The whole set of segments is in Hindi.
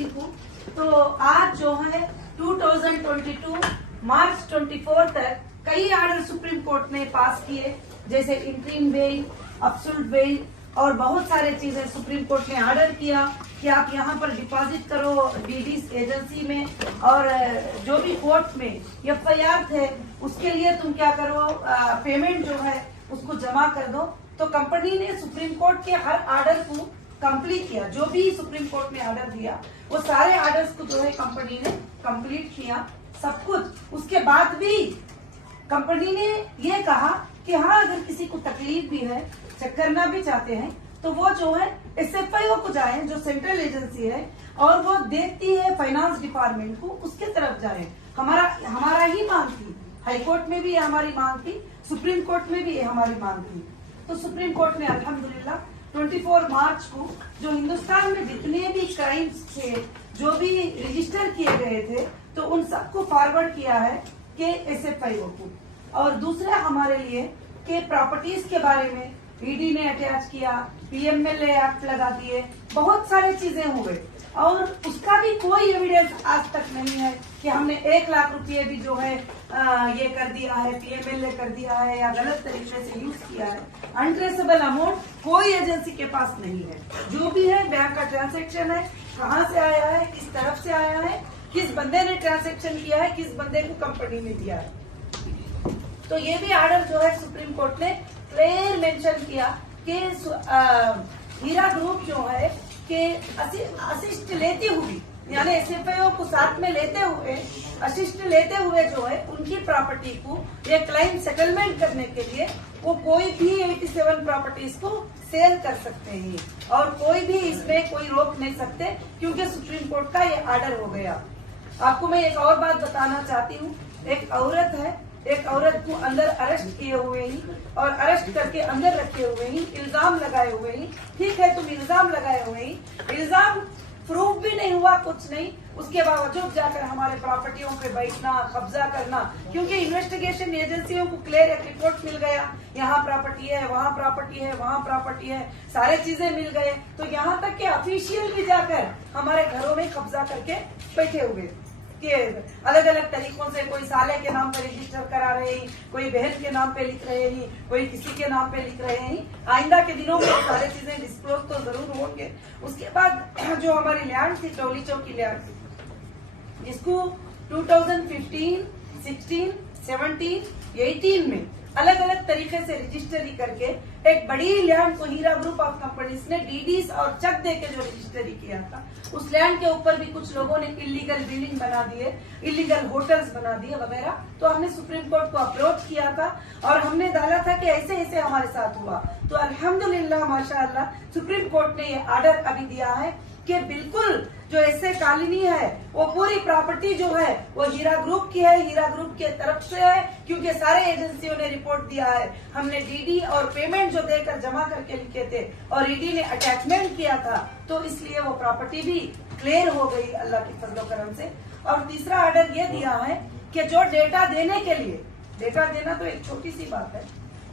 17 को। तो आज जो है 2022 मार्च 24 तक कई ऑर्डर सुप्रीम कोर्ट ने पास किए, जैसे इंटरिम बेल, अब्सोल्यूट बेल और बहुत सारे चीजें सुप्रीम कोर्ट ने ऑर्डर किया कि आप यहाँ पर डिपॉजिट करो डीडीज एजेंसी में, और जो भी कोर्ट में एफआईआर थे उसके लिए तुम क्या करो, पेमेंट जो है उसको जमा कर दो। तो कंपनी ने सुप्रीम कोर्ट के हर ऑर्डर को कंप्लीट किया, जो भी सुप्रीम कोर्ट ने ऑर्डर दिया वो सारे ऑर्डर्स को जो है कंपनी ने कंप्लीट किया सब कुछ। उसके बाद भी कंपनी ने ये कहा कि हाँ, अगर किसी को तकलीफ भी है, चेक करना भी चाहते हैं, तो वो जो है एसएफआईओ को जाए, जो सेंट्रल एजेंसी है और वो देखती है फाइनेंस डिपार्टमेंट को, उसके तरफ जाए। हमारा ही मांग थी, हाई कोर्ट में भी हमारी मांग थी, सुप्रीम कोर्ट में भी हमारी मांग थी। तो सुप्रीम कोर्ट ने अल्हम्दुलिल्लाह 24 मार्च को जो हिंदुस्तान में जितने भी क्राइम्स थे, जो भी रजिस्टर किए गए थे, तो उन सबको फॉरवर्ड किया है कि एसएफआईओ को। और दूसरा हमारे लिए कि प्रॉपर्टीज के बारे में ईडी ने अटैच किया, पीएमएलए एक्ट लगा दिए, बहुत सारी चीजें हो गई और उसका भी कोई एविडेंस आज तक नहीं है कि हमने 1 लाख रुपये भी जो है ये कर दिया है, पीएमएलए कर दिया है या गलत तरीके से यूज किया है। अनट्रेसेबल अमाउंट कोई एजेंसी के पास नहीं है। जो भी है बैंक का ट्रांजैक्शन है, कहाँ से आया है, किस तरफ से आया है, किस बंदे ने ट्रांजैक्शन किया है, किस बंदे को कंपनी ने दिया है। तो ये भी ऑर्डर जो है सुप्रीम कोर्ट ने क्लियर मेंशन किया कि हीरा ग्रुप जो है कि असिस्ट लेती हुई, यानी एसएफआईओ को साथ में लेते हुए, असिस्ट लेते हुए जो है उनकी प्रॉपर्टी को ये क्लाइम सेटलमेंट करने के लिए वो कोई भी 87 प्रॉपर्टीज को सेल कर सकते हैं और कोई भी इसमें कोई रोक नहीं सकते, क्योंकि सुप्रीम कोर्ट का ये ऑर्डर हो गया। आपको मैं एक और बात बताना चाहती हूँ। एक औरत है, एक औरत को अंदर अरेस्ट किए हुए ही और अरेस्ट करके अंदर रखे हुए ही, इल्जाम लगाए हुए ही, ठीक है तुम इल्जाम लगाए हुए ही, इल्जाम प्रूफ भी नहीं हुआ, कुछ नहीं, उसके बावजूद जाकर हमारे प्रॉपर्टियों पे बैठना, कब्जा करना, क्योंकि इन्वेस्टिगेशन एजेंसियों को क्लियर एक रिपोर्ट मिल गया, यहाँ प्रॉपर्टी है, वहाँ प्रॉपर्टी है, वहाँ प्रॉपर्टी है, सारे चीजें मिल गए। तो यहाँ तक कि ऑफिशियल भी जाकर हमारे घरों में कब्जा करके बैठे हुए कि अलग अलग तरीकों से, कोई साले के नाम पे रजिस्टर करा रहे हैं, कोई बहन के नाम पे लिख रहे हैं, कोई किसी के नाम पे लिख रहे हैं। आइंदा के दिनों में सारे चीजें डिस्क्लोज तो जरूर होंगे। उसके बाद जो हमारी लैंड थी, टोली चौक की लैंड थी, जिसको 2015, 16, 17, 18 में अलग अलग तरीके से रजिस्टरी करके एक बड़ी लैंड को हीरा ग्रुप ऑफ कंपनीज ने डीडीज और चेक दे के जो रजिस्टरी किया था, उस लैंड के ऊपर भी कुछ लोगों ने इलीगल बिल्डिंग बना दिए, इलीगल होटल्स बना दिए वगैरह। तो हमने सुप्रीम कोर्ट को अप्रोच किया था और हमने डाला था कि ऐसे ऐसे हमारे साथ हुआ। तो अल्हम्दुलिल्लाह माशाअल्लाह सुप्रीम कोर्ट ने ये ऑर्डर अभी दिया है कि बिल्कुल जो ऐसे कॉलोनी है वो पूरी प्रॉपर्टी जो है वो हीरा ग्रुप की है, हीरा ग्रुप के तरफ से है, क्योंकि सारे एजेंसियों ने रिपोर्ट दिया है। हमने डीडी और पेमेंट जो देकर जमा करके लिखे थे और ईडी ने अटैचमेंट किया था, तो इसलिए वो प्रॉपर्टी भी क्लियर हो गई अल्लाह की फजलो करम से। और तीसरा ऑर्डर ये दिया है कि जो डेटा देने के लिए, डेटा देना तो एक छोटी सी बात है,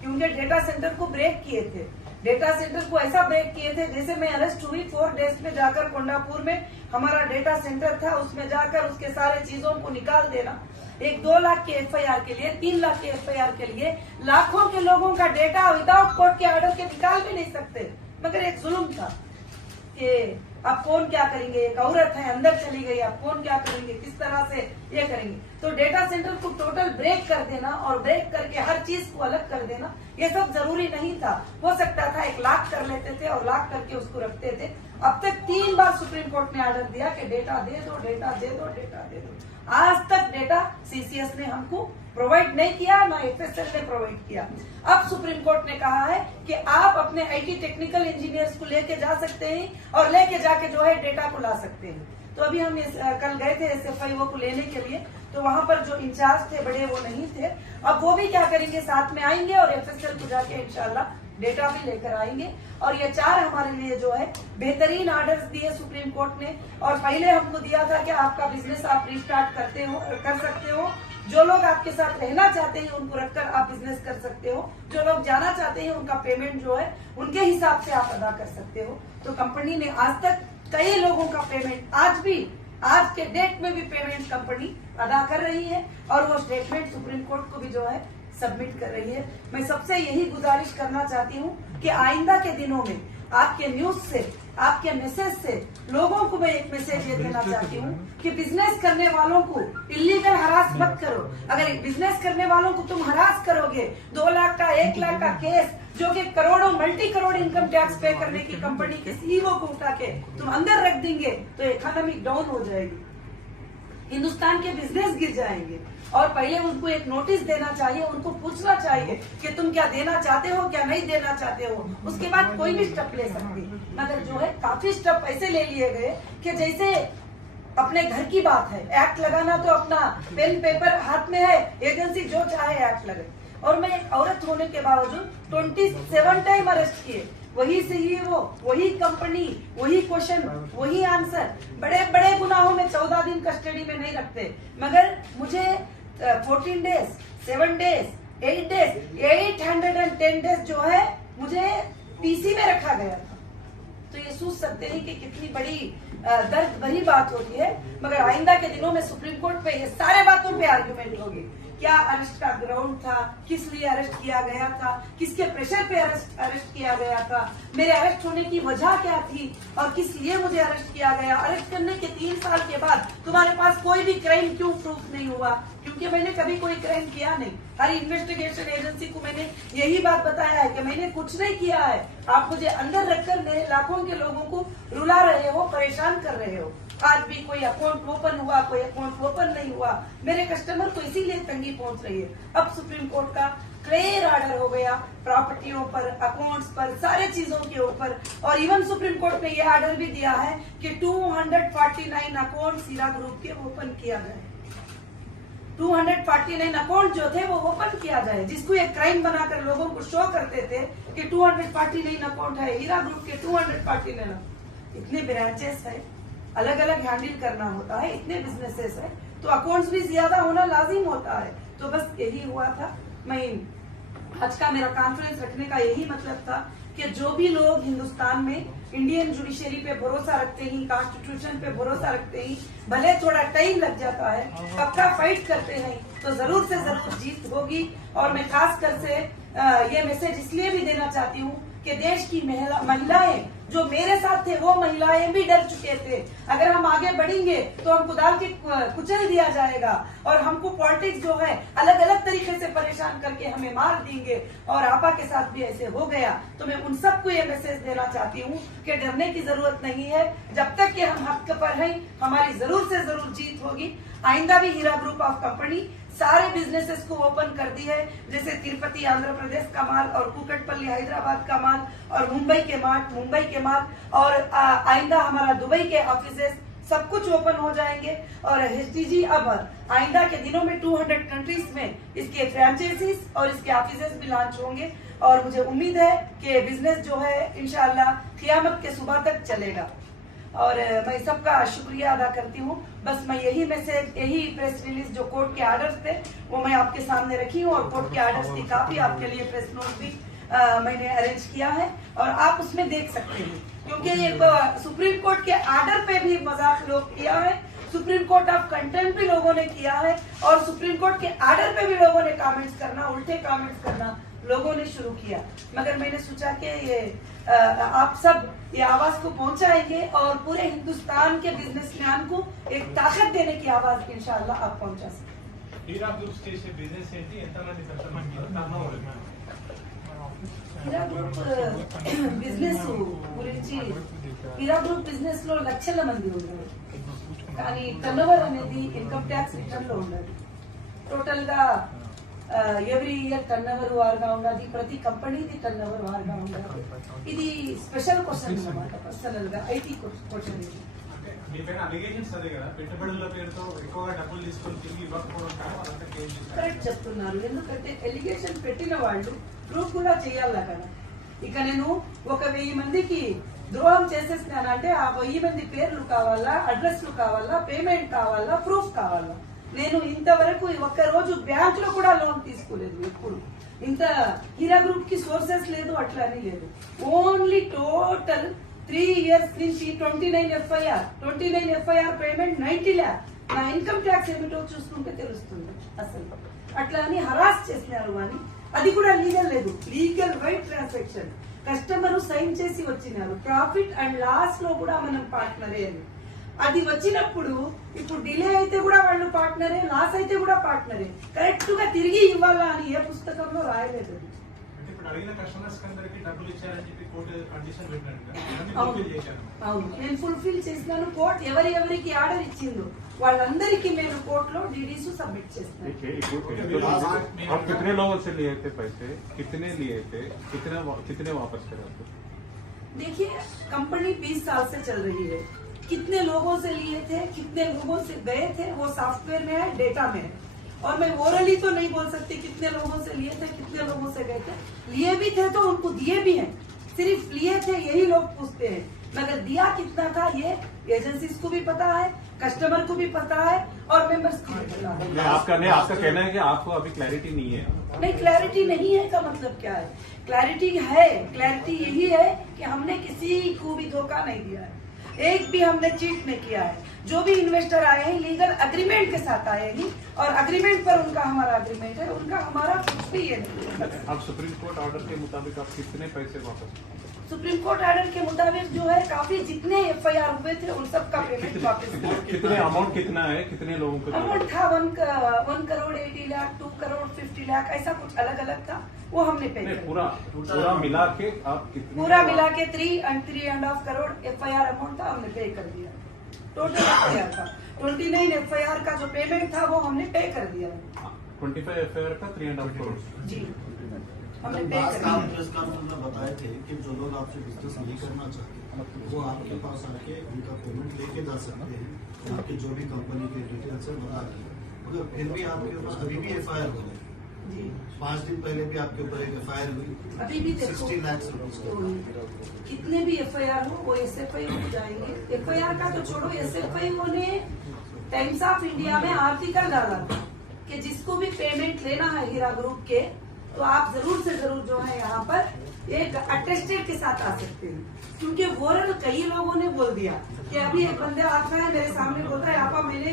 क्योंकि डेटा सेंटर को ब्रेक किए थे, डेटा सेंटर को ऐसा ब्रेक किए थे जैसे मैं अरेस्ट हुई 4 डेज में जाकर कोंडापुर में हमारा डेटा सेंटर था, उसमें जाकर उसके सारे चीजों को निकाल देना। 1-2 लाख के एफआईआर के लिए, 3 लाख के एफआईआर के लिए लाखों के लोगों का डेटा विदाउट कोर्ट के ऑर्डर के निकाल भी नहीं सकते। मगर एक जुल्म था कि अब कौन क्या करेंगे, एक औरत है अंदर चली गई, अब कौन क्या करेंगे, किस तरह से ये करेंगे। तो डेटा सेंटर को टोटल ब्रेक कर देना और ब्रेक करके हर चीज को अलग कर देना, ये सब जरूरी नहीं था। हो सकता था 1 लाख कर लेते थे और लाख करके उसको रखते थे। अब तक 3 बार सुप्रीम कोर्ट ने ऑर्डर दिया कि डेटा दे दो, डेटा दे दो, डेटा दे दो। आज तक डेटा सीसीएस ने हमको प्रोवाइड नहीं किया, ना एफएसएल ने प्रोवाइड किया। अब सुप्रीम कोर्ट ने कहा है कि आप अपने आईटी टेक्निकल इंजीनियर्स को लेके जा सकते हैं और लेके जाके जो है डेटा को ला सकते हैं। तो अभी हम कल गए थे एसएफआईओ को लेने के लिए, तो वहां पर जो इंचार्ज थे बड़े वो नहीं थे। अब वो भी क्या करेंगे, साथ में आएंगे और एफएसएल को जाके इंशाल्लाह डेटा भी लेकर आएंगे। और ये 4 हमारे लिए जो है बेहतरीन ऑर्डर्स दिए सुप्रीम कोर्ट ने। और पहले हमको दिया था कि आपका बिजनेस आप रिस्टार्ट कर सकते हो, जो लोग आपके साथ रहना चाहते हैं उनको रखकर आप बिजनेस कर सकते हो, जो लोग जाना चाहते हैं उनका पेमेंट जो है उनके हिसाब से आप अदा कर सकते हो। तो कंपनी ने आज तक कई लोगों का पेमेंट आज के डेट में भी पेमेंट कंपनी अदा कर रही है और वो स्टेटमेंट सुप्रीम कोर्ट को भी जो है सबमिट कर रही है। मैं सबसे यही गुजारिश करना चाहती हूँ कि आइंदा के दिनों में आपके न्यूज से, आपके मैसेज से लोगों को मैं एक मैसेज ये देना चाहती हूँ कि बिजनेस करने वालों को इलीगल हरास मत करो। अगर बिजनेस करने वालों को तुम हरास करोगे, 2 लाख का 1 लाख का केस जो कि करोड़ों मल्टी करोड़ इनकम टैक्स पे करने की कंपनी के सीईओ को उठा के तुम अंदर रख देंगे तो इकोनॉमी डाउन हो जाएगी, हिंदुस्तान के बिजनेस गिर जाएंगे। और पहले उनको एक नोटिस देना चाहिए, उनको पूछना चाहिए कि तुम क्या देना चाहते हो, क्या नहीं देना चाहते हो, उसके बाद कोई भी स्टेप ले सकती। मगर जो है काफी स्टेप ऐसे ले लिए गए कि जैसे अपने घर की बात है। एक्ट लगाना तो अपना पेन पेपर हाथ में है, एजेंसी जो चाहे एक्ट लगे। और मैं एक औरत होने के बावजूद 27 टाइम अरेस्ट किए, वही सीईओ, वही कंपनी, वही क्वेश्चन, वही आंसर। बड़े बड़े गुनाहों में 14 दिन कस्टडी में नहीं रखते, मगर मुझे 14 डेज, 7 डेज, 8 डेज, 810 डेज जो है मुझे पीसी में रखा गया था। तो ये सोच सकते हैं कि कितनी बड़ी दर्द भरी बात होती है। मगर आइंदा के दिनों में सुप्रीम कोर्ट पे ये सारे बातों पे आर्गुमेंट होगी। क्या अरेस्ट का ग्राउंड था, किस लिए अरेस्ट किया गया था, किसके प्रेशर पे अरेस्ट किया गया था, मेरे अरेस्ट होने की वजह क्या थी और किस लिए मुझे अरेस्ट किया गया। अरेस्ट करने के 3 साल के बाद तुम्हारे पास कोई भी क्राइम क्यों प्रूफ नहीं हुआ? क्योंकि मैंने कभी कोई क्राइम किया नहीं। हर इन्वेस्टिगेशन एजेंसी को मैंने यही बात बताया है कि मैंने कुछ नहीं किया है। आप मुझे अंदर रखकर मेरे लाखों के लोगों को रुला रहे हो, परेशान कर रहे हो। आज भी कोई अकाउंट ओपन हुआ, कोई अकाउंट ओपन नहीं हुआ, मेरे कस्टमर को इसीलिए तंगी पहुंच रही है। अब सुप्रीम कोर्ट का क्लियर ऑर्डर हो गया प्रॉपर्टियों पर, अकाउंट्स पर, सारे चीजों के ऊपर। और इवन सुप्रीम कोर्ट ने यह ऑर्डर भी दिया है कि 249 अकाउंट हीरा ग्रुप के ओपन किया जाए। 249 अकाउंट जो थे वो ओपन किया जाए, जिसको एक क्राइम बनाकर लोगों को शो करते थे कि 249 अकाउंट है हीरा ग्रुप के। 249 इतने ब्रांचेस है, अलग अलग हैंडल करना होता है, इतने बिजनेसेस है, तो अकाउंट्स भी ज्यादा होना लाजिम होता है। तो बस यही हुआ था। मैं आज का मेरा कॉन्फ्रेंस रखने का यही मतलब था कि जो भी लोग हिंदुस्तान में इंडियन जुडिशरी पे भरोसा रखते हैं, कॉन्स्टिट्यूशन पे भरोसा रखते हैं, भले थोड़ा टाइम लग जाता है, पक्का फाइट करते हैं तो जरूर से जरूर जीत होगी। और मैं खासकर से ये मैसेज इसलिए भी देना चाहती हूँ कि देश की महिलाएं जो मेरे साथ थे वो महिलाएं भी डर चुके थे। अगर हम आगे बढ़ेंगे तो हमको डाल के कुचल दिया जाएगा और हमको पॉलिटिक्स जो है अलग अलग तरीके से परेशान करके हमें मार देंगे। और आपा के साथ भी ऐसे हो गया। तो मैं उन सबको ये मैसेज देना चाहती हूँ कि डरने की जरूरत नहीं है। जब तक कि हम हक पर हैं, हमारी जरूर से जरूर जीत होगी। आइंदा भी हीरा ग्रुप ऑफ कंपनी सारे बिजनेसेस को ओपन कर दी है, जैसे तिरुपति आंध्र प्रदेश का माल और कुकटपल्ली हैदराबाद का माल और मुंबई के माल और आइंदा हमारा दुबई के ऑफिसेस सब कुछ ओपन हो जाएंगे। और एचडीजी अब आइंदा के दिनों में 200 कंट्रीज में इसके फ्रेंचाइजीज और इसके ऑफिसेस भी लॉन्च होंगे। और मुझे उम्मीद है कि बिजनेस जो है इंशाल्लाह क़यामत के सुबह तक चलेगा। और मैं सबका शुक्रिया अदा करती हूँ। बस मैं यही मैसेज, यही प्रेस रिलीज जो कोर्ट के ऑर्डर्स थे वो मैं आपके सामने रखी हूँ। और कोर्ट के ऑर्डर्स की काफी आपके लिए प्रेस नोट भी मैंने अरेंज किया है और आप उसमें देख सकते हैं। क्योंकि सुप्रीम कोर्ट के ऑर्डर पे भी मजाक लोग किया है, सुप्रीम कोर्ट ऑफ कंटेम्प्ट भी लोगों ने किया है और सुप्रीम कोर्ट के ऑर्डर पे भी लोगों ने कमेंट्स करना, उल्टे कमेंट्स करना लोगों ने शुरू किया। मगर मैंने सोचा कि ये आप सब ये आवाज को पहुंचाएंगे और पूरे हिंदुस्तान के बिजनेसमैन को एक ताकत देने की आवाज इंशाल्लाह आप पहुंचा सकते। हीरा ग्रुप చేసే బిజినెస్ ఏంటి, ఎంతమంది కస్టమర్కి టర్నోవర్? हीरा ग्रुप బిజినెస్ గురించి हीरा ग्रुप బిజినెస్ లో లక్షల మంది ఉన్నారు, కానీ టర్నోవర్ అనేది ఇన్కమ్ ట్యాక్స్ రిటర్న్ లో ఉండదు. టోటల్ గా ఎవ్రీ ఇయర్ టర్నోవర్ వారుగా ఉన్నది, ప్రతి కంపెనీది టర్నోవర్ వారుగా ఉండదు. ఇది స్పెషల్ క్వశ్చన్ అన్నమాట, పర్సనల్ గా ఐటీ క్వశ్చన్. ఇది మీపైన అలిగేషన్స్ అదే కదా, పెట్టుబడుల పేరుతో ఎక్కువగా డబ్బులు తీసుకొని తిరిగి ఇవ్వకపోవడం కరెక్ట్ చెప్తున్నారు. ఎందుకంటే ఎలిగేషన్ పెట్టిన వాళ్ళు ప్రూఫ్ కూడా చేయాలా కదా. ఇక నేను 1000 మందికి ద్రోహం చేసేసినానంటే ఆ 1000 మంది పేర్లు కావాలా, అడ్రస్లు కావాలా, పేమెంట్ కావాలా, ప్రూఫ్ కావాలా. నేను ఇంతవరకు ఒక్క రోజు బ్యాంక్ లో కూడా లోన్ తీసుకోలేదు ఎప్పుడు. ఇంత హీరా గ్రూప్ కి సోర్సెస్ లేదు, అట్లా అని లేదు. ఓన్లీ టోటల్ 3 years నుంచి 29 FIR పేమెంట్ 90 lakh. నా ఇన్కమ్ ట్యాక్స్ ఏమిటో చూసుకుంటే తెలుస్తుంది. అసలు అట్లా అని హరాస్ చేసినారు. కానీ అది కూడా లీగల్ లేదు. Legal right transaction customer sign చేసి వచ్చినారు. ప్రాఫిట్ అండ్ లాస్ లో కూడా మనం పార్ట్నరే అని. అది వచ్చినప్పుడు ఇప్పుడు డిలే అయితే కూడా వాళ్ళు పార్ట్నరే, లాస్ అయితే కూడా పార్ట్నరే. కరెక్ట్ గా తిరిగి ఇవ్వాలా అని ఏ పుస్తకంలో రాయలేదు. అడిగిన కస్టమర్స్ అందరికి డబ్బులు ఇచ్చారని చెప్పి కోర్టు కండిషన్ అవును, నేను ఫుల్ఫిల్ చేసినాను. కోర్టు ఎవరికి ఆర్డర్ ఇచ్చిందో వాళ్ళందరికీ నేను కోర్టులో డీడీస్ సబ్మిట్ చేస్తాను. आप कितने लोगों से लिए थे पैसे, कितने लिए थे, कितने वापस करे आपको? देखिए, कंपनी 20 साल से चल रही है. कितने लोगों से लिए थे, कितने लोगों से गए थे, वो सॉफ्टवेयर में है, डेटा में है. और मैं ओरली तो नहीं बोल सकती कितने लोगों से लिए थे, कितने लोगों से गए थे. लिए भी थे तो उनको दिए भी हैं. सिर्फ लिए थे यही लोग पूछते हैं, मगर दिया कितना था ये एजेंसीज को भी पता है, कस्टमर को भी पता है और मेंबर्स को भी पता है. आपका कहना है कि आपको अभी क्लैरिटी नहीं है. नहीं, क्लैरिटी नहीं है का मतलब क्या है? क्लैरिटी है. क्लैरिटी यही है कि हमने किसी को भी धोखा नहीं दिया है, एक भी हमने चीट नहीं किया है. जो भी इन्वेस्टर आए हैं लीगल अग्रीमेंट के साथ आए हैं और अग्रीमेंट पर उनका हमारा अग्रीमेंट है, उनका हमारा कुछ भी ये नहीं है. अब सुप्रीम कोर्ट ऑर्डर के मुताबिक आप कितने पैसे वापस? सुप्रीम कोर्ट ऑर्डर के मुताबिक जो है काफी जितने FIR हुए थे उन सब का पेमेंट वापस. कितने अमाउंट कितना है, कितने लोगों को? अमाउंट था 1 करोड़ 80 लाख, 2 करोड़ 50 लाख, ऐसा कुछ अलग अलग था. वो हमने पे किया. पूरा मिला के आप कितने? पूरा मिला के 3.5 करोड़ FIR अमाउंट था, हमने पे कर दिया. टोटल FIR था 29 FIR का जो पेमेंट था वो हमने पे कर दिया. 25 FIR का 3.5 करोड़ जी हमने पे कर दिया. प्रेस कॉन्फ्रेंस में बताए थे कि जो लोग आपसे बिजनेस नहीं करना चाहते वो आपके पास आके उनका पेमेंट लेके जा सकते हैं. आपके जो भी कंपनी के डिटेल्स है बता दिए, मगर फिर भी आपके पास अभी भी FIR हो गए. 5 दिन पहले भी आपके ऊपर एक FIR हुई. अभी भी देखो 60 लाख रुपीज. कितने भी FIR हो वो SFI हो जाएंगे. FIR का तो छोड़ो, SFI ने टाइम्स ऑफ इंडिया में आर्टिकल डाला कि जिसको भी पेमेंट लेना है हीरा ग्रुप के तो आप जरूर से जरूर जो है यहाँ पर एक अटेस्टेड के साथ आ सकते हैं. क्योंकि ओरल कई लोगों ने बोल दिया कि अभी एक बंदे आता है मेरे सामने बोलता है आपा मैंने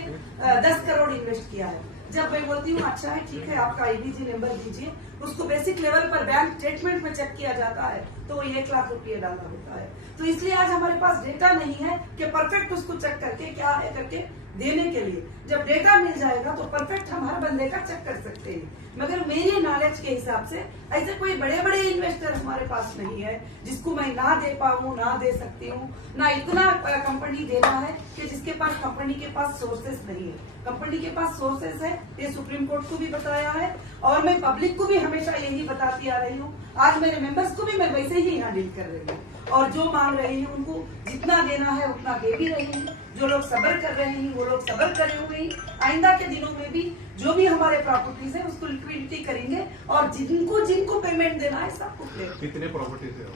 10 करोड़ इन्वेस्ट किया है. जब मैं बोलती हूँ अच्छा है ठीक है आपका IBC नंबर दीजिए, उसको बेसिक लेवल पर बैंक स्टेटमेंट में चेक किया जाता है तो वो 1 लाख रुपये डाला होता है. तो इसलिए आज हमारे पास डेटा नहीं है कि परफेक्ट उसको चेक करके क्या है करके देने के लिए. जब डेटा मिल जाएगा तो परफेक्ट हम हर बंदे का चेक कर सकते हैं. मगर मेरे नॉलेज के हिसाब से ऐसे कोई बड़े बड़े इन्वेस्टर हमारे पास नहीं है जिसको मैं ना दे पाऊँ, ना दे सकती हूँ, ना इतना कंपनी देना है कि जिसके पास कंपनी के पास सोर्सेस नहीं है. कंपनी के पास सोर्सेस है, ये सुप्रीम कोर्ट को भी बताया है और मैं पब्लिक को भी हमेशा यही बताती आ रही हूँ. आज मेरे मेंबर्स को भी मैं वैसे ही यहाँ डील कर रही हूँ और जो मांग रही है उनको जितना देना है उतना दे भी रही हूँ. जो लोग सब्र कर रहे हैं वो लोग सब्र करे हुए हैं. आइंदा के दिनों में भी जो भी हमारे प्रॉपर्टीज है उसको लिक्विडिटी करेंगे और जिनको पेमेंट देना है सबको देंगे. कितने प्रॉपर्टीज है?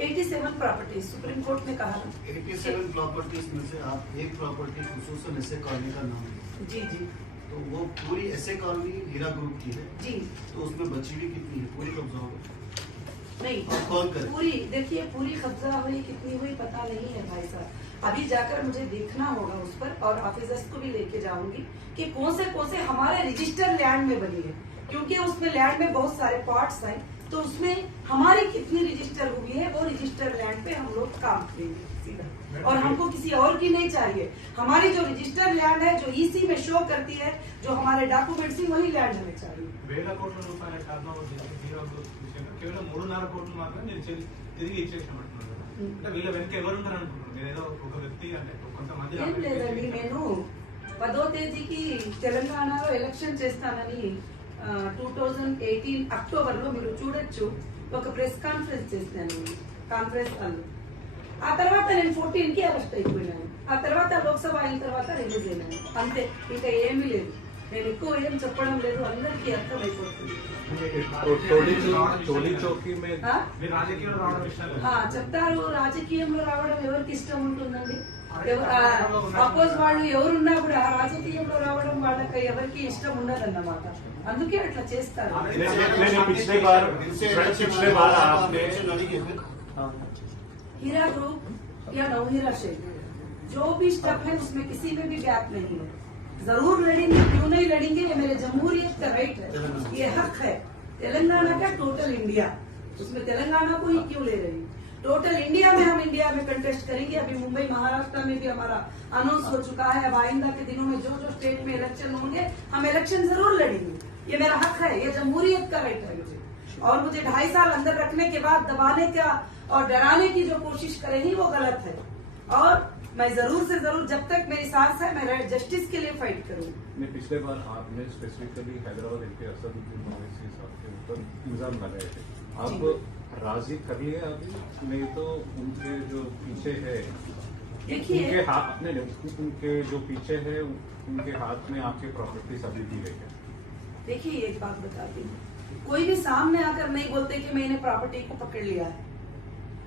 87 प्रॉपर्टीज सुप्रीम कोर्ट ने कहा. 87 प्रॉपर्टीज में से आप एक प्रॉपर्टी खुसूसन ऐसे कॉलोनी का नाम है. जी जी तो वो पूरी ऐसे कॉलोनी हीरा ग्रुप की है. जी तो उसमें बची हुई कितनी है? पूरी कब्जा होगा? नहीं, कौन करे? पूरी देखिए पूरी कब्जा हुई कितनी हुई पता नहीं है भाई साहब. अभी जाकर मुझे देखना होगा उस पर और ऑफिसर्स को भी लेके जाऊंगी कि कौन से हमारे रजिस्टर लैंड में बनी है. क्योंकि उसमें लैंड में बहुत सारे पार्ट्स हैं तो उसमें हमारी कितनी रजिस्टर हुई है वो रजिस्टर लैंड पे हम लोग काम करेंगे सीधा. और हमको किसी और की नहीं चाहिए. हमारी जो रजिस्टर लैंड है जो EC में शो करती है जो हमारे डॉक्यूमेंट्स वही लैंड हमें चाहिए. 1,000 కోట్ల రూపాయల టర్న్ ఓవర్ హీరో గ్రూప్ విషయంలో కేవలం 3.5 కోట్లు మాత్రమే నేను తిరిగి ఇచ్చేసామంటున్నాను. అంటే వీళ్ళ వెనక ఎవరున్నారు అనుకుంటున్నారు? నేనేదో ఒక వ్యక్తి అంటే కొంతమంది ఏం లేదండి, నేను 10వ తేదీకి తెలంగాణలో ఎలక్షన్ చేస్తానని 2018 అక్టోబర్లో మీరు చూడొచ్చు ఒక ప్రెస్ కాన్ఫరెన్స్ చేశాను కాన్ఫరెన్స్ హాల్లో. ఆ తర్వాత నేను 14కి అరెస్ట్ అయిపోయినాను. ఆ తర్వాత లోక్సభ అయిన తర్వాత రిలీజ్ అయినాను. అంతే, ఇంకా ఏమీ లేదు. నేను ఎక్కువ ఏం చెప్పడం లేదు, అందరికీ అర్థమైపోతుంది. చెప్తారు రాజకీయంలో రావడం ఎవరికి ఇష్టం ఉంటుందండి? అపోజ్ వాళ్ళు ఎవరున్నా కూడా రాజకీయంలో రావడం వాళ్ళకి ఎవరికి ఇష్టం ఉండదన్నమాట. అందుకే అట్లా చేస్తారు. हीरा ग्रुप या नवहीरा शेख, जो भी स्टेप है उसमें किसी में भी गैप नहीं है। जरूर लड़ेंगे, क्यों नहीं लड़ेंगे, ये मेरे जमहूरियत का राइट है, ये हक है। तेलंगाना का टोटल इंडिया, उसमें तेलंगाना को ही क्यों ले रही, टोटल इंडिया में हम इंडिया में कंटेस्ट करेंगे। अभी मुंबई महाराष्ट्र में भी हमारा अनाउंस हो चुका है। अब आइंदा के दिनों में जो जो स्टेट में इलेक्शन होंगे हम इलेक्शन जरूर लड़ेंगे, ये मेरा हक है, ये जमहूरियत का राइट है मुझे। और मुझे 2.5 साल अंदर रखने के बाद दबाने का और डराने की जो कोशिश करेंगी वो गलत है। और मैं जरूर से जरूर जब तक मेरी सांस है मैं जस्टिस के लिए फाइट करूंगी। पिछले बार आपने स्पेसिफिकली हैदराबाद एमपी असदुद्दीन ओवैसी साहब के ऊपर इल्जाम लगाए थे, आप राजी कर लिए अभी? नहीं तो उनके जो पीछे है, देखिए उनके हाथ अपने उनके जो पीछे है उनके हाथ में आपके प्रॉपर्टीज अभी भी है क्या? देखिए एक बात बताती हूँ, कोई भी सामने आकर नहीं बोलते कि मैंने प्रॉपर्टी को पकड़ लिया है।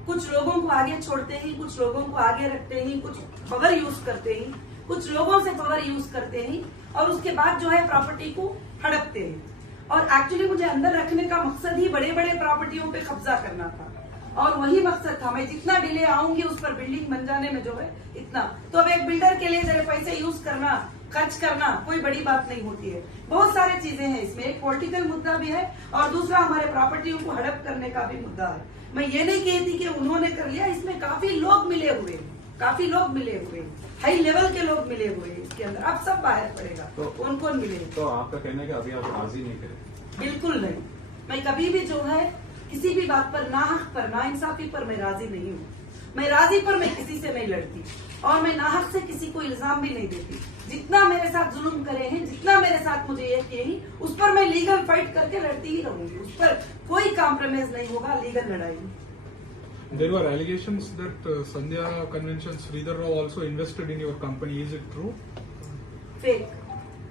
कुछ लोगों को आगे छोड़ते हैं, कुछ लोगों को आगे रखते हैं, कुछ पावर यूज करते हैं, कुछ लोगों से पावर यूज करते हैं और उसके बाद जो है प्रॉपर्टी को हड़पते हैं। और एक्चुअली मुझे अंदर रखने का मकसद ही बड़े बड़े प्रॉपर्टियों पे कब्जा करना था और वही मकसद था। मैं जितना डिले आऊंगी उस पर बिल्डिंग बन जाने में जो है इतना, तो अब एक बिल्डर के लिए जरा पैसे यूज करना, खर्च करना कोई बड़ी बात नहीं होती है। बहुत सारी चीजें हैं इसमें, एक पॉलिटिकल मुद्दा भी है और दूसरा हमारे प्रॉपर्टियों को हड़प करने का भी मुद्दा है। मैं ये नहीं कहती कि उन्होंने कर लिया, इसमें काफी लोग मिले हुए हैं, काफी लोग मिले हुए हैं, हाई लेवल के लोग मिले हुए हैं इसके अंदर। अब सब बाहर पड़ेगा तो कौन कौन मिले। तो आपका कहना है कि अभी आप राजी नहीं करें? बिल्कुल नहीं, मैं कभी भी जो है किसी भी बात पर, ना हक पर, ना इंसाफी पर मैं राजी नहीं हूँ। मैं राजी पर मैं किसी से नहीं लड़ती और मैं नाहक से किसी को इल्जाम भी नहीं देती। जितना मेरे साथ जुल्म करे हैं, जितना मेरे साथ मुझे ये किए हैं, उस पर मैं लीगल फाइट करके लड़ती ही रहूंगी। उस पर कोई कॉम्प्रोमाइज नहीं होगा लीगल लड़ाई में। There were allegations that Sandhya Convention Sridhar Rao also invested in your company. Is it true? Fake.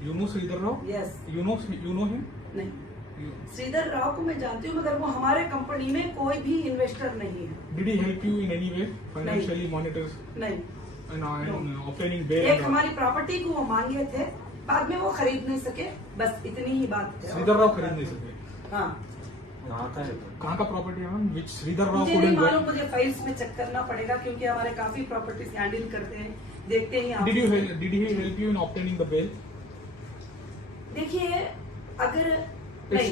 You know Sridhar Rao? Yes. You know him? नहीं, श्रीधर राव को मैं जानती हूँ मगर वो हमारे कंपनी में कोई भी इन्वेस्टर नहीं है। Did he help you in any way financially, monetary, नहीं। and obtaining bail? एक हमारी प्रॉपर्टी को वो मांगे थे, बाद में वो खरीद नहीं सके, बस इतनी ही बात है। Sridhar Rao खरीद नहीं सके। हाँ, कहाँ का प्रॉपर्टी है मैम? Which Sridhar Rao मुझे नहीं couldn't मालूम, buy? मुझे फाइल्स में चेक करना पड़ेगा क्योंकि हमारे काफी प्रॉपर्टीज हैंडल करते हैं, देखते हैं। Did he help you in obtaining the bail? देखिए अगर It's नहीं,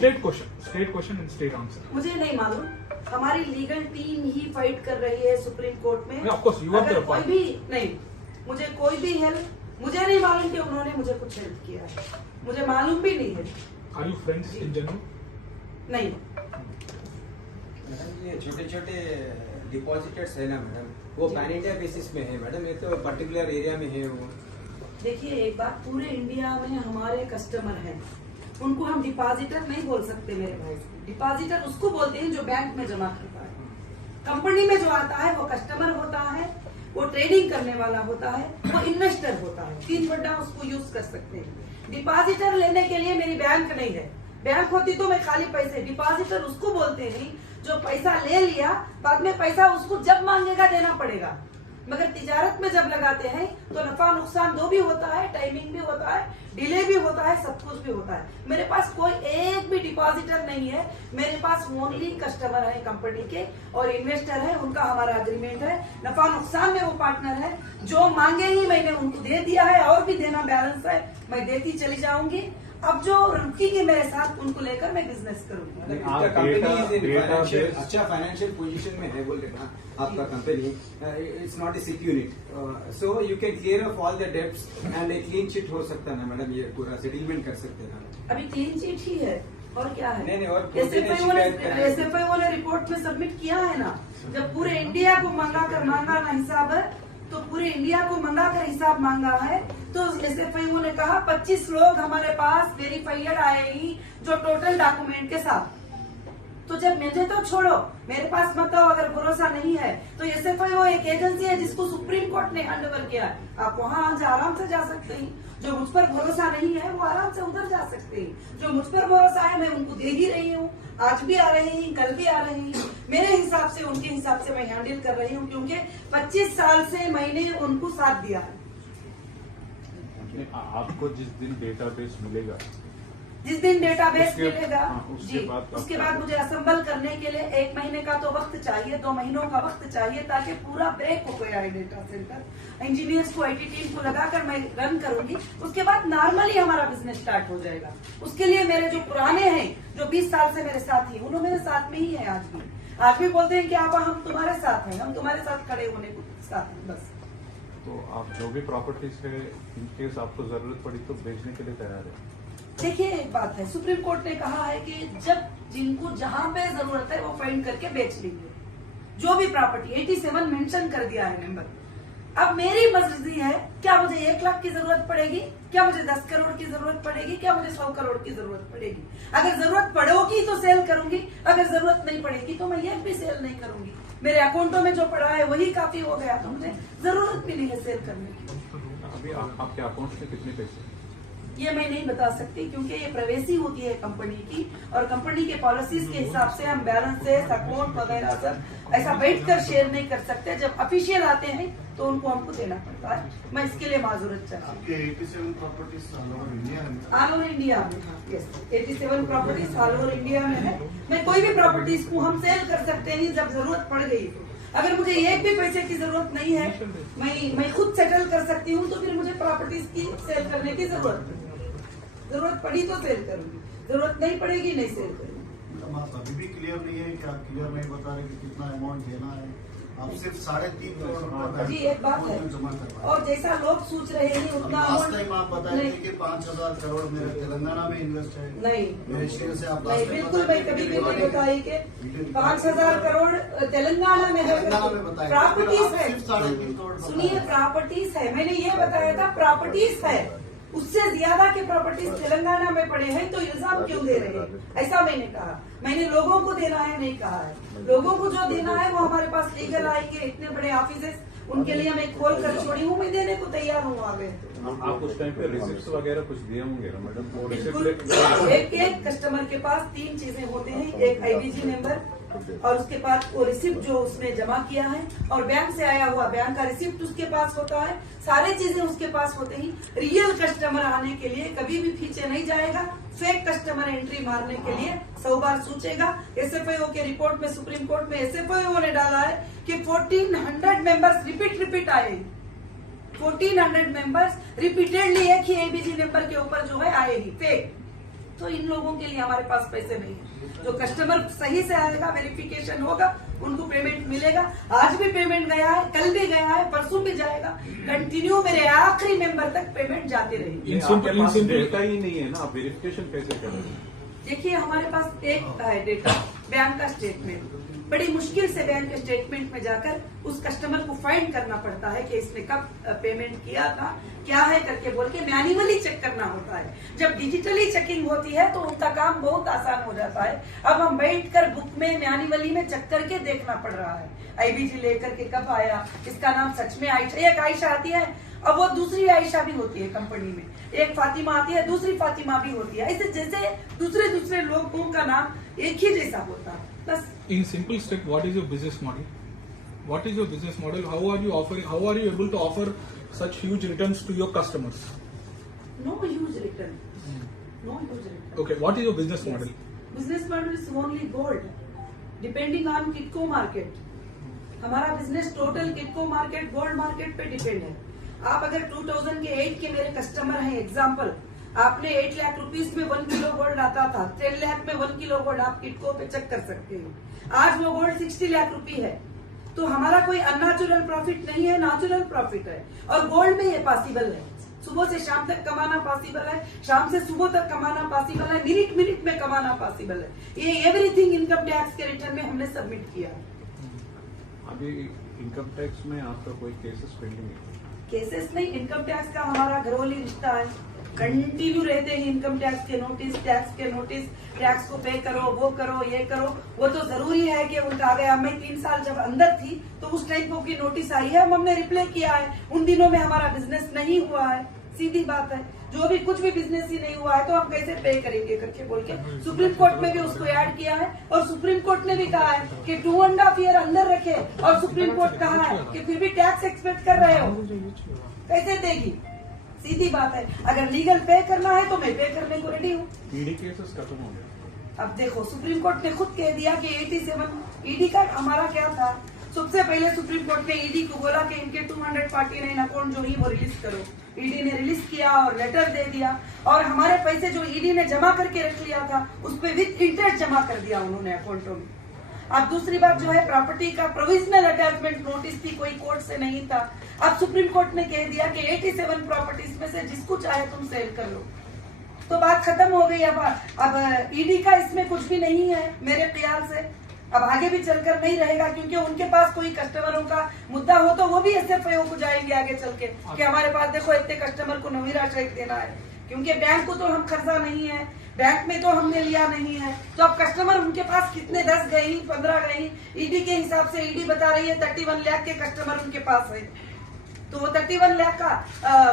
state question and state answer. मुझे नहीं मालूम, हमारी लीगल टीम ही फाइट कर रही है सुप्रीम कोर्ट में। Yeah, of course, you are अगर the कोई part. भी नहीं, मुझे कोई भी हेल्प, मुझे नहीं मालूम कि उन्होंने मुझे कुछ हेल्प किया है, मुझे मालूम भी नहीं है। Are you friends in general? नहीं, मैडम ये छोटे छोटे डिपॉजिटर्स है ना मैडम, वो पैन इंडिया बेसिस में है मैडम, ये तो पर्टिकुलर एरिया में है वो। देखिए एक बात, पूरे इंडिया में हमारे कस्टमर हैं, उनको हम डिपॉजिटर नहीं बोल सकते मेरे भाई। डिपॉजिटर उसको बोलते हैं जो बैंक में जमा करता है। कंपनी में जो आता है वो कस्टमर होता है, वो ट्रेडिंग करने वाला होता है, वो इन्वेस्टर होता है। 3 वर्ड उसको यूज कर सकते हैं। डिपॉजिटर लेने के लिए मेरी बैंक नहीं है, बैंक होती तो मैं खाली पैसे। डिपॉजिटर उसको बोलते हैं जो पैसा ले लिया, बाद में पैसा उसको जब मांगेगा देना पड़ेगा। मगर तिजारत में जब लगाते हैं तो नफा नुकसान दो भी होता है, टाइमिंग भी होता है, डिले भी होता है, सब कुछ भी होता है। मेरे पास कोई एक भी डिपॉजिटर नहीं है, मेरे पास ओनली कस्टमर है कंपनी के और इन्वेस्टर है, उनका हमारा एग्रीमेंट है। नफा नुकसान में वो पार्टनर है, जो मांगे ही मैंने उनको दे दिया है और भी देना बैलेंस है, मैं देती चली जाऊंगी। अब जो रुकेंगे मेरे साथ उनको लेकर मैं बिजनेस करूंगी। आप कंपनी अच्छा फाइनेंशियल पोजीशन में है बोल रहे ना आपका company, it's not a sick unit, so you can clear of all the debts and एक क्लीन चिट हो सकता है ना मैडम, ये पूरा सेटलमेंट कर सकते हैं ना। अभी क्लीन चिट ही है और क्या है? नहीं, और एसएफआईओ ने रिपोर्ट में सबमिट किया है ना। जब पूरे इंडिया को मंगा ना हिसाब है, तो पूरे इंडिया को मंगा कर हिसाब मांगा है, तो एसएफआईओ ने कहा 25 लोग हमारे पास वेरीफाइड आए ही जो टोटल डॉक्यूमेंट के साथ। तो जब मुझे तो छोड़ो, मेरे पास मत आओ अगर भरोसा नहीं है तो। एसएफआईओ एक एजेंसी है जिसको सुप्रीम कोर्ट ने हैंड ओवर किया है, आप वहाँ आराम से जा सकते हैं। जो मुझ पर भरोसा नहीं है वो आराम से उधर जा सकते हैं। जो मुझ पर भरोसा है मैं उनको दे ही रही हूँ, आज भी आ रही हैं, कल भी आ रही हैं। मेरे हिसाब से उनके हिसाब से मैं हैंडल कर रही हूँ क्योंकि 25 साल से मैंने उनको साथ दिया है। आपको जिस दिन डेटाबेस मिलेगा जिस दिन डेटाबेस उसके- मिलेगा हाँ, उसके जी बाद उसके आपका- बाद मुझे असेंबल करने के लिए 1 महीने का तो वक्त चाहिए, 2 महीनों का वक्त चाहिए, ताकि पूरा ब्रेक हो गया है डेटा सेंटर। इंजीनियर्स को, IT टीम को लगाकर मैं रन करूंगी। उसके बाद नॉर्मली हमारा बिजनेस स्टार्ट हो जाएगा। उसके लिए मेरे जो पुराने हैं, जो 20 साल से मेरे साथ ही, उन्होंने मेरे साथ में ही है आज भी बोलते हैं कि आप हम तुम्हारे साथ हैं, हम तुम्हारे साथ खड़े होने को साथ हैं बस। तो आप जो भी प्रॉपर्टीज है, इन केस आपको जरूरत पड़ी तो बेचने के लिए तैयार है? देखिए एक बात है, सुप्रीम कोर्ट ने कहा है कि जब जिनको जहां पे जरूरत है वो फाइंड करके बेच लेंगे जो भी प्रॉपर्टी। 87 मेंशन कर दिया है मेंबर। अब मेरी मर्जी है, क्या मुझे 1 लाख की जरूरत पड़ेगी, क्या मुझे 10 करोड़ की जरूरत पड़ेगी, क्या मुझे 100 करोड़ की जरूरत पड़ेगी। अगर जरूरत पड़ेगी तो सेल करूंगी, अगर जरूरत नहीं पड़ेगी तो मैं ये भी सेल नहीं करूंगी। मेरे अकाउंटों में जो पड़ा है वही काफी हो गया, तो मुझे जरूरत भी नहीं है सेल करने की। अभी आपके अकाउंट में कितने पैसे? ये मैं नहीं बता सकती, क्योंकि ये प्राइवेसी होती है कंपनी की, और कंपनी के पॉलिसीज के हिसाब से हम बैलेंसेस, अकाउंट वगैरह सब ऐसा बैठकर शेयर नहीं कर सकते। जब ऑफिशियल आते हैं तो उनको हमको देना पड़ता है। मैं इसके लिए माजूरत चाहती आपके 87 प्रॉपर्टीज ऑल ओवर इंडिया है? हूँ। ऑल ओवर इंडिया में, yes, 87 properties all over India में है। मैं कोई भी प्रॉपर्टीज को हम सेल कर सकते हैं जब जरूरत पड़ गई। अगर मुझे एक भी पैसे की जरूरत नहीं है, मैं खुद सेटल कर सकती हूँ, तो फिर मुझे प्रॉपर्टीज की सेल करने की जरूरत नहीं। जरूरत पड़ी तो सेल करूंगी, जरूरत नहीं पड़ेगी नहीं सेल करूंगी। मतलब आप अभी भी क्लियर नहीं है कि आप क्लियर नहीं बता रहे कि कितना अमाउंट देना है? आप सिर्फ 3.5 करोड़ रुपए जी एक बात है, जमा करवाए। और जैसा लोग सोच रहे हैं उतना लास्ट टाइम आप बताए थे नहीं, कि 5,000 करोड़ मेरे तेलंगाना में इन्वेस्ट है। नहीं मेरे शेयर से आप नहीं, लास्ट टाइम बिल्कुल मैं कभी भी नहीं बताई कि 5,000 करोड़ तेलंगाना में है। तेलंगाना में बताया प्रॉपर्टीज है, सिर्फ 3.5 करोड़ सुनिए, प्रॉपर्टीज है। मैंने ये बताया था प्रॉपर्टीज है, उससे ज्यादा के प्रॉपर्टीज तेलंगाना में पड़े हैं, तो इल्जाम क्यों दे रहे हैं? ऐसा मैंने कहा। मैंने लोगों को देना है नहीं कहा है। लोगों को जो देना है वो हमारे पास लीगल आएंगे, इतने बड़े ऑफिस, उनके लिए मैं खोल कर छोड़ी हूँ, मैं देने को तैयार हूँ आगे। आप उस टाइम पे रिसिप्ट वगैरह कुछ दिए होंगे ना मैडम? वो बिल्कुल, रिसिप्ट एक कस्टमर के पास 3 चीजें होते हैं, एक IBG नंबर, और उसके पास वो रिसिप्ट जो उसने जमा किया है, और बैंक से आया हुआ बैंक का रिसिप्ट उसके पास होता है। सारी चीजें उसके पास होते ही रियल कस्टमर आने के लिए कभी भी पीछे नहीं जाएगा। फेक कस्टमर एंट्री मारने के लिए 100 बार सोचेगा। SFIO के रिपोर्ट में, सुप्रीम कोर्ट में SFIO ने डाला है कि 1400 मेंबर्स रिपीट आए। 1400 मेंबर्स रिपीटेडली एक ही ABG नंबर के ऊपर जो है आएगी फेक। तो इन लोगों के लिए हमारे पास पैसे नहीं है। जो कस्टमर सही से आएगा, वेरिफिकेशन होगा, उनको पेमेंट मिलेगा। आज भी पेमेंट गया है, कल भी गया है, परसों भी जाएगा। कंटिन्यू मेरे आखिरी मेंबर तक पेमेंट जाती रहेगी। आपके पास डेटा ही नहीं है ना, आप वेरिफिकेशन कैसे करेंगे? देखिए हमारे पास एक है डेटा, बैंक का स्टेटमेंट। बड़ी मुश्किल से बैंक के स्टेटमेंट में जाकर उस कस्टमर को फाइंड करना पड़ता है कि इसने कब पेमेंट किया था, क्या है करके बोल के मैन्युअली चेक करना होता है। जब डिजिटली चेकिंग होती है तो उनका काम बहुत आसान हो जाता है। अब हम बैठकर बुक में मैन्युअली में चेक करके देखना पड़ रहा है, IBG लेकर के कब आया, इसका नाम सच में आयशा, एक आयशा आती है, अब वो दूसरी आयशा भी होती है कंपनी में, एक फातिमा आती है, दूसरी फातिमा भी होती है। ऐसे जैसे दूसरे लोगों का नाम एक ही जैसा होता है बस। In simple step, what is your business model? What is your business model? How are you offering? How are you able to offer such huge returns to your customers? No huge return. No huge return. Okay, what is your business Yes. model? Business model is only gold, depending on Kitco market. हमारा business total Kitco market, gold market पे डिपेंड है। आप अगर 2008 के मेरे कस्टमर हैं, एग्जाम्पल, आपने 8 लाख रुपीस में 1 किलो गोल्ड आता था, 10 लाख में 1 किलो गोल्ड आप किटको पे चेक कर सकते हैं। आज वो गोल्ड 60 लाख रुपए है। तो हमारा कोई अननेचुरल प्रॉफिट नहीं है, नेचुरल प्रॉफिट है। और गोल्ड में ये पॉसिबल है, सुबह से शाम तक कमाना पॉसिबल है, शाम से सुबह तक कमाना पॉसिबल है, मिनट में कमाना पॉसिबल है। ये एवरीथिंग इनकम टैक्स के रिटर्न में हमने सबमिट किया है। अभी इनकम टैक्स में आपका कोई केसेस पेंडिंग है? केसेस नहीं, इनकम टैक्स का हमारा घरोली रिश्ता है, कंटिन्यू रहते हैं इनकम टैक्स के नोटिस, टैक्स को पे करो, वो करो, ये करो। वो तो जरूरी है कि उनका आ गया। मैं 3 साल जब अंदर थी तो उस टाइम को की नोटिस आई है, हमने रिप्लाई किया है। उन दिनों में हमारा बिजनेस नहीं हुआ है, सीधी बात है। जो भी कुछ भी बिजनेस ही नहीं हुआ है तो हम कैसे पे करेंगे करके बोल के सुप्रीम कोर्ट में भी उसको ऐड किया है। और सुप्रीम कोर्ट ने भी कहा है कि 2.5 ईयर अंदर रखे, और सुप्रीम कोर्ट कहा है कि फिर भी टैक्स एक्सपेक्ट कर रहे हो, कैसे देगी? सीधी बात है। अगर लीगल पे करना है तो मैं पे करने को रेडी हूँ। ईडी केसेस खत्म हो गया। अब देखो सुप्रीम कोर्ट ने खुद कह दिया कि 87 ईडी का हमारा क्या था। सबसे पहले सुप्रीम कोर्ट ने ईडी को बोला कि इनके 249 अकाउंट जो ही वो रिलीज करो। ईडी ने रिलीज किया और लेटर दे दिया और हमारे पैसे जो ईडी ने जमा करके रख लिया था उस पर विद इंटरेस्ट जमा कर दिया उन्होंने अकाउंटों में। अब दूसरी बात जो है प्रॉपर्टी का प्रोविजनल अटैचमेंट नोटिस भी कोई कोर्ट से नहीं था। अब सुप्रीम कोर्ट ने कह दिया कि 87 प्रॉपर्टीज में से जिसको चाहे तुम सेल कर लो, तो बात खत्म हो गई। अब ईडी का इसमें कुछ भी नहीं है मेरे ख्याल से। अब आगे भी चलकर नहीं रहेगा क्योंकि उनके पास कोई कस्टमरों का मुद्दा हो तो वो भी SFIO को जाएंगे आगे चल के कि हमारे पास देखो इतने कस्टमर को नवीरा चेक देना है, क्योंकि बैंक को तो हम खर्चा नहीं है, बैंक में तो हमने लिया नहीं है। तो अब कस्टमर उनके पास कितने 10 गई 15 गई, ईडी के हिसाब से ईडी बता रही है 31 लाख के कस्टमर उनके पास है, तो 31 लाख का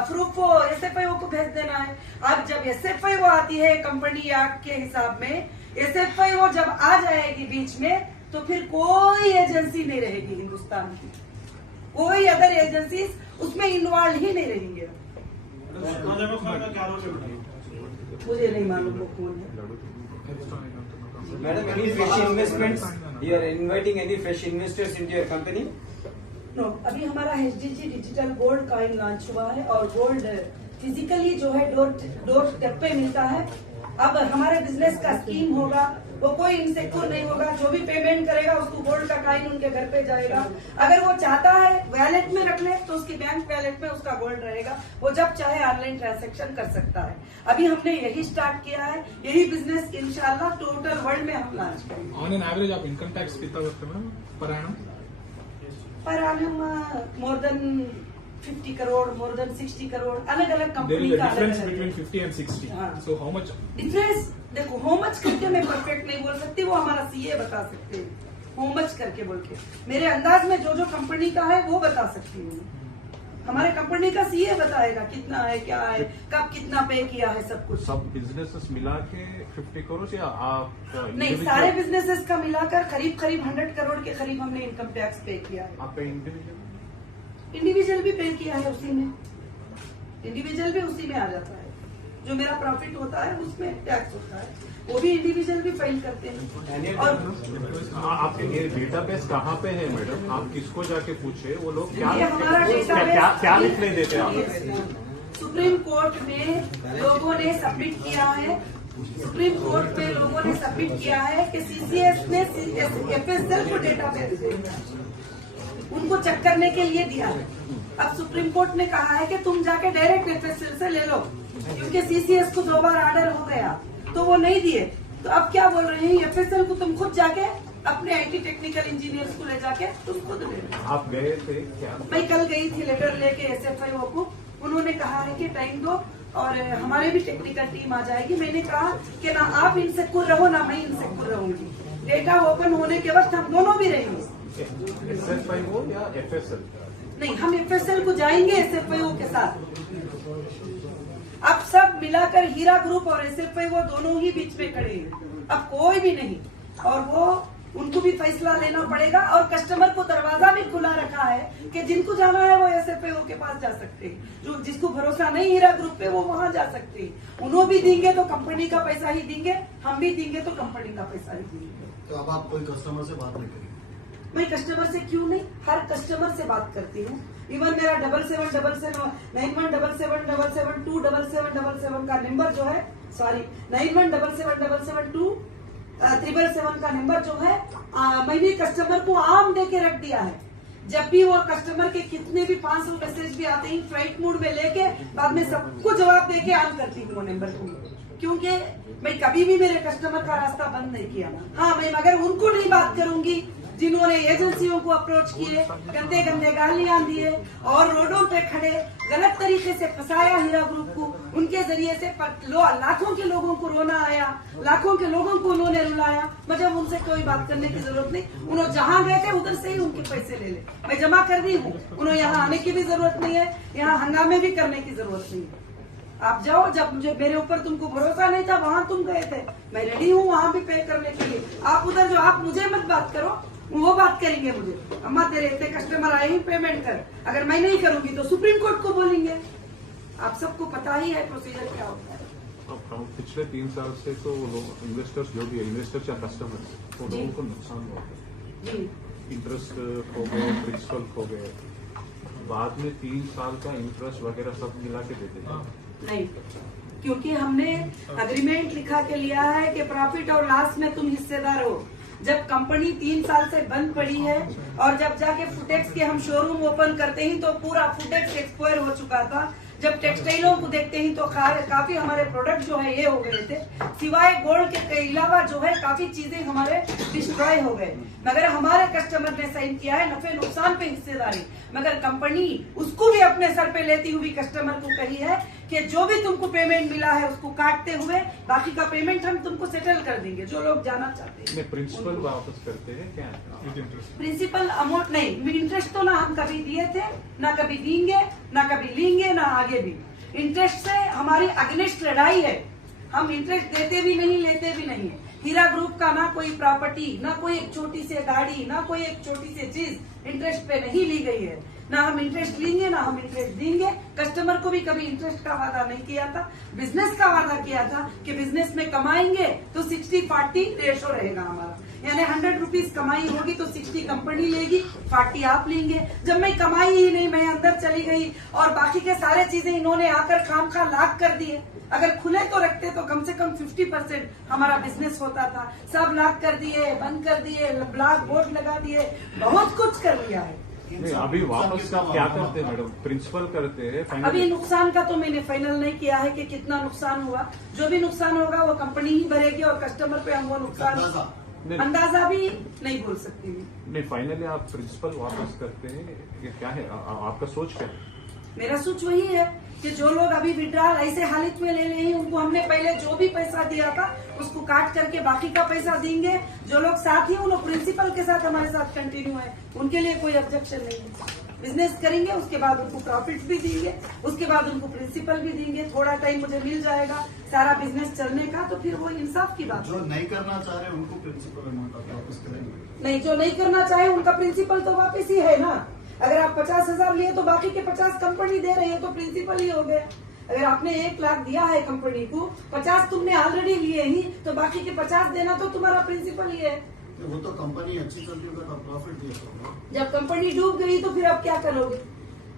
प्रूफ वो SFIO को भेज देना है। अब जब SFIO आती है कंपनी एक्ट के हिसाब में, SFIO जब आ जाएगी बीच में तो फिर कोई एजेंसी नहीं रहेगी हिंदुस्तान की, कोई अदर एजेंसी उसमें इन्वॉल्व ही नहीं रहेंगे। मुझे नहीं मालूम वो कौन है। Madam, any fresh investments? You are inviting any fresh investors into your company? No, अभी हमारा HDG digital gold coin launch हुआ है और गोल्ड फिजिकली जो है डोर स्टेप पे मिलता है। अब हमारे बिजनेस का स्कीम होगा, वो कोई इनसिक्योर नहीं होगा। जो भी पेमेंट करेगा उसको गोल्ड का कॉइन उनके घर पे जाएगा। अगर वो चाहता है वैलेट में रख ले तो उसकी बैंक वैलेट में उसका गोल्ड रहेगा, वो जब चाहे ऑनलाइन ट्रांजैक्शन कर सकता है। अभी हमने यही स्टार्ट किया है, यही बिजनेस इंशाल्लाह टोटल वर्ल्ड में हम लॉन्च करेंगे। ऑन एन एवरेज आप इनकम टैक्स कितना करते हैं पर एनम? पर annum more than 50 crore, more than 60 crore, अलग अलग There कंपनी is a का difference अलग between 50 and 60. हाँ। So how much? डिफरेंस देखो, हाउ मच करके मैं परफेक्ट नहीं बोल सकती, वो हमारा CA बता सकते हैं हाउ मच करके बोल के। मेरे अंदाज में जो कंपनी का है वो बता सकती हूँ, हमारे कंपनी का CA बताएगा कितना है, क्या है, कब कितना पे किया है, सब कुछ। सब बिजनेसेस मिला के 50 करोड़ या आप नहीं, सारे बिजनेसेस का मिलाकर करीब 100 करोड़ के करीब हमने इनकम टैक्स पे किया है। आपका इंडिविजुअल भी पे किया है, उसी में इंडिविजुअल भी उसी में आ जाता है। जो मेरा प्रॉफिट होता है उसमें टैक्स होता है, वो भी इंडिविजुअल भी फाइल करते हैं। और आपके ये डेटाबेस कहाँ पे है मैडम? आप किसको जाके पूछे, वो लोग क्या ये हमारा डेटाबेस क्या रिप्लाई देते हैं आप? सुप्रीम कोर्ट में लोगों ने सबमिट किया है, सुप्रीम कोर्ट में लोगों ने सबमिट किया है कि CCS ने FSL को डेटाबेस उनको चेक करने के लिए दिया है। अब सुप्रीम कोर्ट ने कहा है कि तुम जाके डायरेक्ट FSL से ले लो, क्योंकि CCS को 2 बार ऑर्डर हो गया तो वो नहीं दिए। तो अब क्या बोल रहे हैं, FSL को तुम खुद जाके अपने IT टेक्निकल इंजीनियर्स को ले जाके तुम खुद ले लो। आप गए थे क्या? मैं कल गई थी लेटर लेके SFIO को, उन्होंने कहा है कि टाइम दो और हमारे भी टेक्निकल टीम आ जाएगी। मैंने कहा कि ना आप इनसिक्योर रहो ना मैं इनसिक्योर रहूंगी, डेटा ओपन होने के वक्त हम दोनों भी रहेंगे। SFIO या FSL? नहीं, हम FSL को जाएंगे SFIO के साथ। अब सब मिलाकर हीरा ग्रुप और SFIO दोनों ही बीच में खड़े हैं, अब कोई भी नहीं। और वो उनको भी फैसला लेना पड़ेगा और कस्टमर को दरवाजा भी खुला रखा है कि जिनको जाना है वो SFIO के पास जा सकते हैं, जो जिसको भरोसा नहीं हीरा ग्रुप पे वो वहां जा सकते हैं। उन्होंने भी देंगे तो कंपनी का पैसा ही देंगे, हम भी देंगे तो कंपनी का पैसा ही देंगे। तो अब आप कोई कस्टमर से बात नहीं करेंगे? मैं कस्टमर से क्यों नहीं, हर कस्टमर से बात करती हूँ। इवन मेरा 7777 9177772777 का नंबर जो है, सॉरी 9177772777 का नंबर जो है, मैंने कस्टमर को आम दे के रख दिया है। जब भी वो कस्टमर के कितने भी 500 मैसेज भी आते हैं फ्लाइट मोड में लेके, बाद में सबको जवाब दे के ऑन करती हूँ वो नंबर को, क्योंकि मैं कभी भी मेरे कस्टमर का रास्ता बंद नहीं किया। हाँ, मैं मगर उनको नहीं बात करूंगी जिन्होंने एजेंसियों को अप्रोच किए, गंदे गंदे गालियां दिए और रोडों पे खड़े गलत तरीके से फंसाया हीरा ग्रुप को। उनके जरिए से लाखों के लोगों को रोना आया, लाखों के लोगों को उन्होंने रुलाया। मतलब उनसे कोई बात करने की जरूरत नहीं, उन्होंने जहां गए थे उधर से ही उनके पैसे ले ले, मैं जमा कर दी हूँ। उन्हें यहाँ आने की भी जरूरत नहीं है, यहाँ हंगामे भी करने की जरूरत नहीं है। आप जाओ, जब मुझे मेरे ऊपर तुमको भरोसा नहीं था वहां तुम गए थे, मैं रेडी हूँ वहां भी पे करने के लिए। आप उधर जो, आप मुझे मत बात करो, वो बात करेंगे मुझे। अम्मा तेरे इतने कस्टमर आए ही पेमेंट कर, अगर मैं नहीं करूंगी तो सुप्रीम कोर्ट को बोलेंगे। आप सबको पता ही है प्रोसीजर क्या होता है। अब हम पिछले 3 साल से तो लोग इन्वेस्टर्स जो भी है, इन्वेस्टर्स या कस्टमर्स, वो जी। लोगों को नुकसान हुआ है। जी इंटरेस्ट खो गए, प्रिंसिपल खो गए, बाद में 3 साल का इंटरेस्ट वगैरह सब मिला के देते हैं। नहीं, क्योंकि हमने अग्रीमेंट लिखा के लिया है कि प्रॉफिट और लॉस में तुम हिस्सेदार हो। जब कंपनी 3 साल से बंद पड़ी है और जब जाके फुटेक्स के हम शोरूम ओपन करते ही तो पूरा फुटेक्स एक्सपायर हो चुका था। जब टेक्सटाइलों को देखते ही तो काफी हमारे प्रोडक्ट जो है ये हो गए थे, सिवाय गोल्ड के अलावा जो है काफी चीजें हमारे डिस्ट्रॉय हो गए। मगर हमारे कस्टमर ने साइन किया है नफे नुकसान पे हिस्सेदारी, मगर कंपनी उसको भी अपने सर पे लेती हुई कस्टमर को कही है कि जो भी तुमको पेमेंट मिला है उसको काटते हुए बाकी का पेमेंट हम तुमको सेटल कर देंगे, जो लोग जाना चाहते हैं। प्रिंसिपल वापस करते हैं क्या? With interest. प्रिंसिपल अमाउंट नहीं, इंटरेस्ट तो ना हम कभी दिए थे, ना कभी देंगे, ना कभी लेंगे, ना आगे भी। इंटरेस्ट से हमारी अगेंस्ट लड़ाई है, हम इंटरेस्ट देते भी नहीं लेते भी नहीं है। हीरा ग्रुप का ना कोई प्रॉपर्टी, ना कोई एक छोटी सी गाड़ी, ना कोई एक छोटी सी चीज इंटरेस्ट पे नहीं ली गई है। ना हम इंटरेस्ट लेंगे ना हम इंटरेस्ट देंगे। कस्टमर को भी कभी इंटरेस्ट का वादा नहीं किया था, बिजनेस का वादा किया था कि बिजनेस में कमाएंगे तो 60-40 रेशो रहेगा हमारा, यानी 100 रुपीज कमाई होगी तो 60 कंपनी लेगी, 40 आप लेंगे। जब मैं कमाई ही नहीं, मैं अंदर चली गई और बाकी के सारे चीजें इन्होंने आकर खामखा लाख कर दिए। अगर खुले तो रखते तो कम से कम 50% हमारा बिजनेस होता था। सब लाख कर दिए, बंद कर दिए, ब्लैक बोर्ड लगा दिए, बहुत कुछ कर लिया है। नहीं, अभी वापस का क्या करते हैं मैडम? प्रिंसिपल करते हैं फाइनल? अभी नुकसान का तो मैंने फाइनल नहीं किया है कि कितना नुकसान हुआ। जो भी नुकसान होगा वो कंपनी ही भरेगी और कस्टमर पे हम वो नुकसान अंदाजा भी नहीं बोल सकती मैं। नहीं, फाइनली आप प्रिंसिपल वापस करते हैं, ये क्या है आपका सोच क्या है? मेरा सोच वही है कि जो लोग अभी विड्रॉल ऐसे हालत में ले रहे हैं उनको हमने पहले जो भी पैसा दिया था उसको काट करके बाकी का पैसा देंगे। जो लोग साथ ही उन प्रिंसिपल के साथ हमारे साथ कंटिन्यू है उनके लिए कोई ऑब्जेक्शन नहीं है। बिजनेस करेंगे, उसके बाद उनको प्रॉफिट भी देंगे, उसके बाद उनको प्रिंसिपल भी देंगे। थोड़ा टाइम मुझे मिल जाएगा सारा बिजनेस चलने का, तो फिर वो इंसाफ की बात। जो नहीं करना चाह रहे उनको प्रिंसिपल अमाउंट आप वापस करेंगे? नहीं, जो नहीं करना चाहे उनका प्रिंसिपल तो वापस ही है ना। अगर आप 50,000 लिए तो बाकी के 50 कंपनी दे रही है तो प्रिंसिपल ही हो गया। अगर आपने 1 लाख दिया है कंपनी को, 50 तुमने ऑलरेडी लिए ही, तो बाकी के 50 देना तो तुम्हारा प्रिंसिपल ही है। वो तो कंपनी अच्छी चलती होगा तो प्रॉफिट दिया होगा। जब कंपनी डूब गई तो फिर आप क्या करोगे?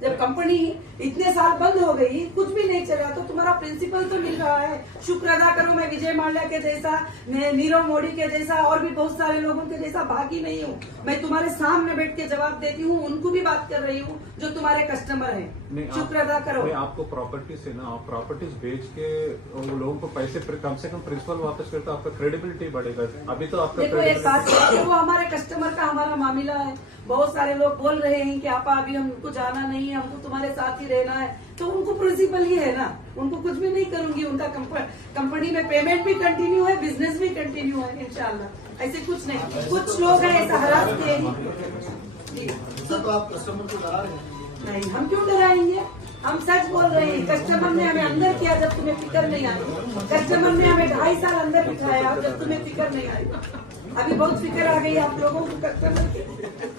जब कंपनी इतने साल बंद हो गई, कुछ भी नहीं चला, तो तुम्हारा प्रिंसिपल तो मिल रहा है। शुक्र अदा करो, मैं विजय माल्या के जैसा, मैं नीरव मोदी के जैसा और भी बहुत सारे लोगों के जैसा भागी नहीं हूँ। मैं तुम्हारे सामने बैठ के जवाब देती हूँ, उनको भी बात कर रही हूँ जो तुम्हारे कस्टमर हैं। शुक्र अदा करो। आपको प्रॉपर्टी से ना, आप प्रॉपर्टीज बेच के उन लोगों को पैसे कम से कम प्रिंसिपल वापस करते, आपका क्रेडिबिलिटी बढ़ेगा। अभी तो आपका देखो एक बात है, वो हमारे कस्टमर का हमारा मामला है। बहुत सारे लोग बोल रहे हैं कि आपा अभी हमको जाना नहीं है, हमको तुम्हारे साथ ही रहना है, तो उनको प्रिंसिपल ही है ना, उनको कुछ भी नहीं करूंगी। उनका कंपनी में पेमेंट भी कंटिन्यू है, बिजनेस भी कंटिन्यू है इंशाल्लाह। ऐसे कुछ नहीं, कुछ लोग हैं ऐसा हरासते हैं। सर तो आप कस्टमर को डरा रहे हैं? नहीं, हम क्यों डराएंगे? हम सच बोल रहे हैं। कस्टमर ने हमें अंदर किया जब तुम्हें फिक्र नहीं आई। कस्टमर ने हमें 2.5 साल अंदर बिठाया जब तुम्हें फिक्र नहीं आई। अभी बहुत फिक्र आ गई आप लोगों को कस्टमर की।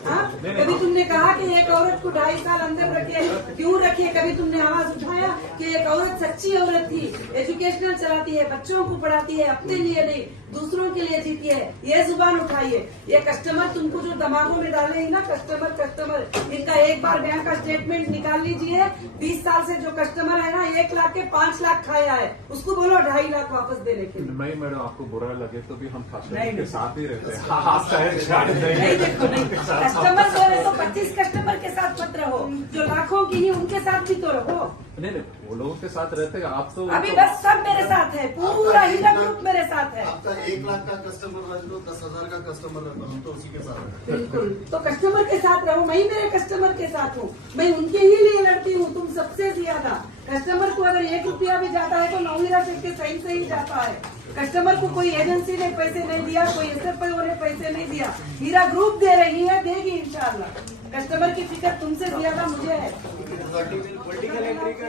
हाँ, कभी तुमने कहा कि एक औरत को 2.5 साल अंदर रखे, क्यों रखे? कभी तुमने आवाज उठाया कि एक औरत सच्ची औरत थी, एजुकेशनल चलाती है, बच्चों को पढ़ाती है, अपने लिए नहीं दूसरों के लिए जीती है, ये जुबान उठाइए। ये कस्टमर तुमको जो दिमागों में डाले ही ना, कस्टमर इनका एक बार बैंक का स्टेटमेंट निकाल लीजिए। 20 साल से जो कस्टमर है ना, 1 लाख के 5 लाख खाया है, उसको बोलो 2.5 लाख वापस देने के लिए। नहीं मैडम, आपको बुरा लगे तो भी हम नहीं, के साथ ही रहते हैं। नहीं देखो, नहीं कस्टमर जो है तो 25 कस्टमर के साथ मत रहो, जो लाखों की ही उनके साथ भी तो रहो। नहीं, वो लोगों के साथ रहते हैं आप तो। अभी बस सब मेरे साथ है, पूरा हीरा ग्रुप मेरे साथ है। आपका 1 लाख का कस्टमर रह लो, 10,000 का कस्टमर रह लो, हम तो उसी के साथ हैं। बिल्कुल, तो कस्टमर के साथ रहो। मैं ही मेरे कस्टमर के साथ हूँ, मैं उनके ही लिए लड़ती हूँ, तुम सबसे ज्यादा। कस्टमर को अगर 1 रुपया भी जाता है तो नौमीरा सेठ के साइन से ही जाता है। कस्टमर को कोई एजेंसी ने पैसे नहीं दिया, कोई SFIO ने पैसे नहीं दिया, हीरा ग्रुप दे रही है, देगी इंशाल्लाह। कस्टमर की फिक्र तुमसे ज्यादा मुझे है। पॉलिटिकल एंट्री का